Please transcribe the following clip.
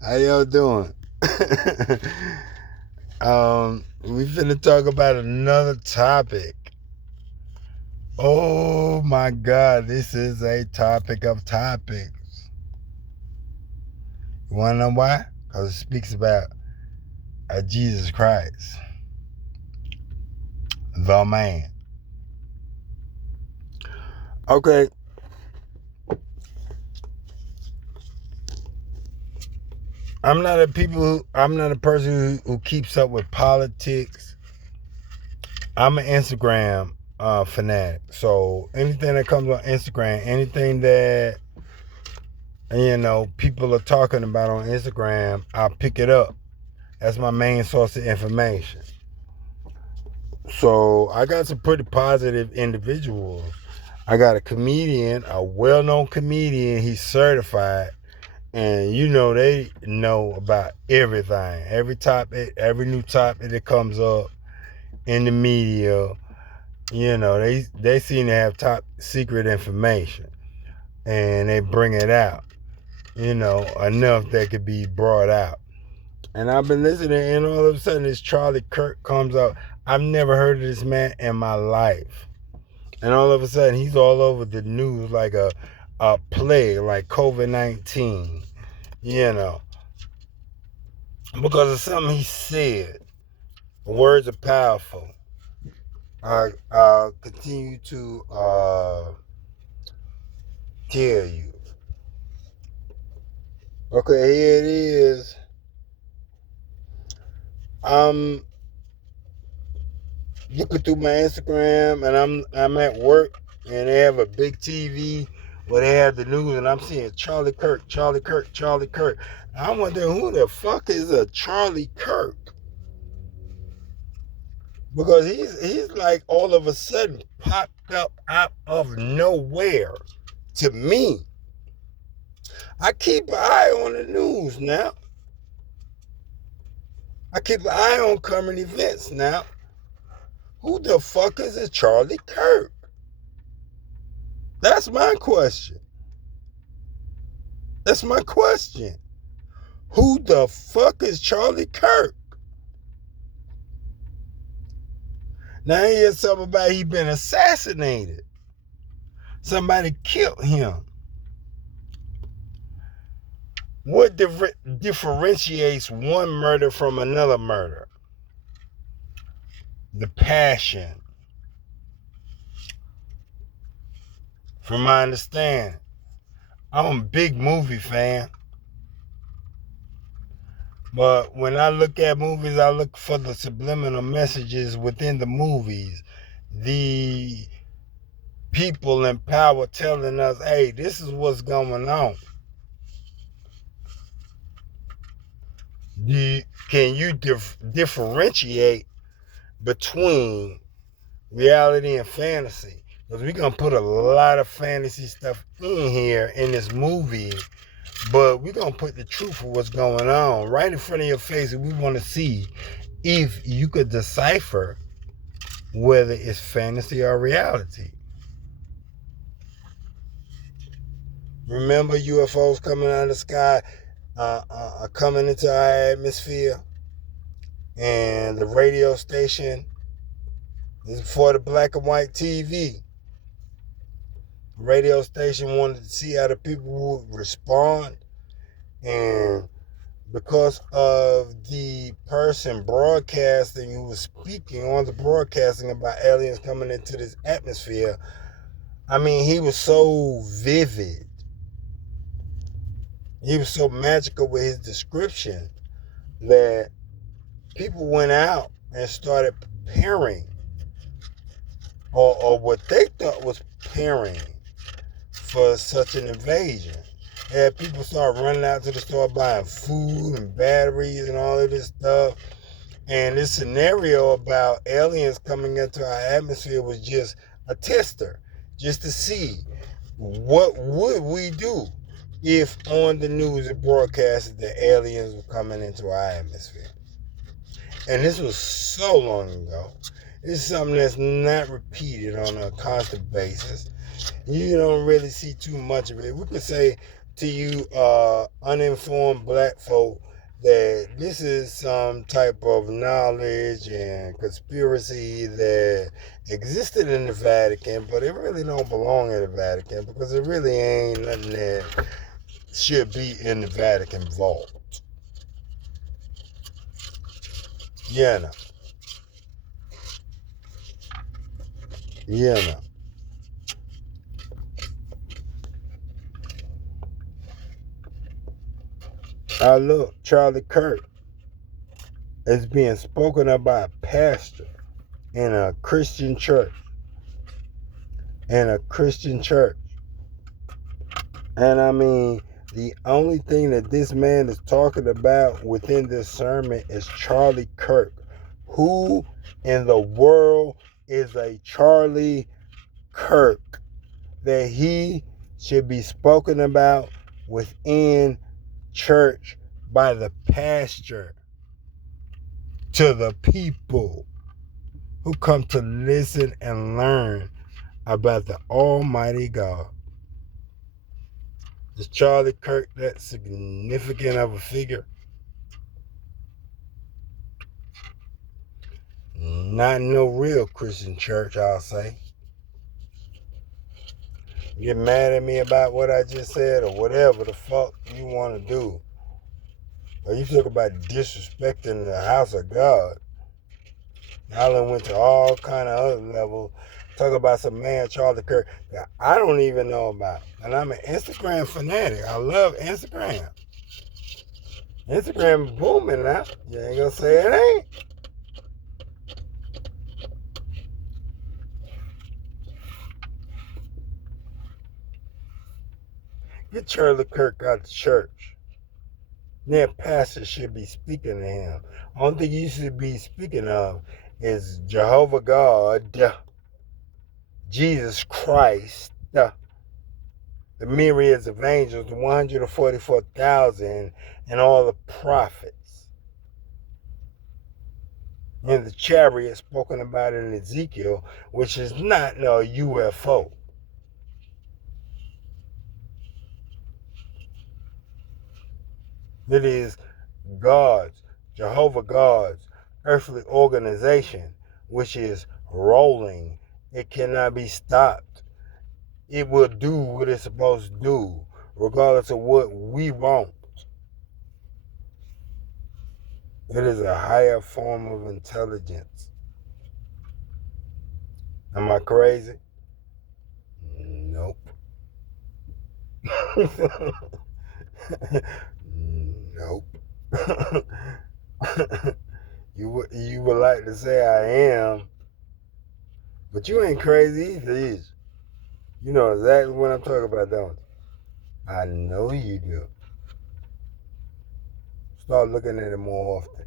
How y'all doing? We finna talk about another topic. Oh my God, this is a topic of topics. You wanna know why? Because it speaks about Jesus Christ, the man. Okay, I'm not a person who keeps up with politics. I'm an Instagram fanatic. So anything that comes on Instagram, anything that people are talking about on Instagram, I'll pick it up. That's my main source of information. So I got some pretty positive individuals. I got a comedian, a well-known comedian. He's certified, and they know about everything, every topic, every new topic that comes up in the media. They seem to have top secret information, and they bring it out. Enough that could be brought out. And I've been listening, and all of a sudden this Charlie Kirk comes out. I've never heard of this man in my life. And all of a sudden he's all over the news like a plague, like COVID-19, because of something he said. Words are powerful. I'll continue to tell you. Okay, here it is. I'm looking through my Instagram, and I'm at work, and they have a big TV where they have the news, and I'm seeing Charlie Kirk, Charlie Kirk, Charlie Kirk. I'm wondering who the fuck is a Charlie Kirk? Because he's like all of a sudden popped up out of nowhere to me. I keep an eye on the news now. I keep an eye on current events now. Who the fuck is a Charlie Kirk? That's my question. That's my question. Who the fuck is Charlie Kirk? Now I hear something about he been assassinated. Somebody killed him. What differentiates one murder from another murder? The passion. From my understanding, I'm a big movie fan. But when I look at movies, I look for the subliminal messages within the movies. The people in power telling us, hey, this is what's going on. Can you differentiate between reality and fantasy? Because we're going to put a lot of fantasy stuff in here in this movie, but we're going to put the truth of what's going on right in front of your face, and we want to see if you could decipher whether it's fantasy or reality. Remember UFOs coming out of the sky, coming into our atmosphere, and the radio station is for the black and white TV. The radio station wanted to see how the people would respond, and because of the person broadcasting who was speaking on the broadcasting about aliens coming into this atmosphere, he was so vivid. He was so magical with his description that people went out and started preparing, or what they thought was preparing for such an invasion. And people started running out to the store buying food and batteries and all of this stuff. And this scenario about aliens coming into our atmosphere was just a tester, just to see what would we do if on the news it broadcasted that aliens were coming into our atmosphere. And this was so long ago. It's something that's not repeated on a constant basis. You don't really see too much of it. We could say to you uninformed black folk that this is some type of knowledge and conspiracy that existed in the Vatican, but it really don't belong in the Vatican because it really ain't nothing that should be in the Vatican vault. Yeah, no. Yeah, no. Look, Charlie Kirk is being spoken of by a pastor in a Christian church. And I mean, the only thing that this man is talking about within this sermon is Charlie Kirk. Who in the world is a Charlie Kirk that he should be spoken about within church by the pastor to the people who come to listen and learn about the Almighty God? Is Charlie Kirk that significant of a figure? Not in no real Christian church, I'll say. Get mad at me about what I just said or whatever the fuck you want to do. Or you talk about disrespecting the house of God. Y'all done went to all kind of other levels. Talk about some man, Charlie Kirk, that I don't even know about. And I'm an Instagram fanatic. I love Instagram. Instagram booming now. You ain't gonna say it ain't. Get Charlie Kirk out the church. Then pastor should be speaking to him. Only thing you should be speaking of is Jehovah God, Jesus Christ, the myriads of angels, the 144,000, and all the prophets. And the chariot spoken about in Ezekiel, which is not no UFO. It is God's, Jehovah God's earthly organization, which is rolling. It cannot be stopped. It will do what it's supposed to do, regardless of what we want. It is a higher form of intelligence. Am I crazy? Nope. Nope. You would like to say I am, but you ain't crazy either, is you? You know exactly what I'm talking about, don't you? I know you do. Start looking at it more often.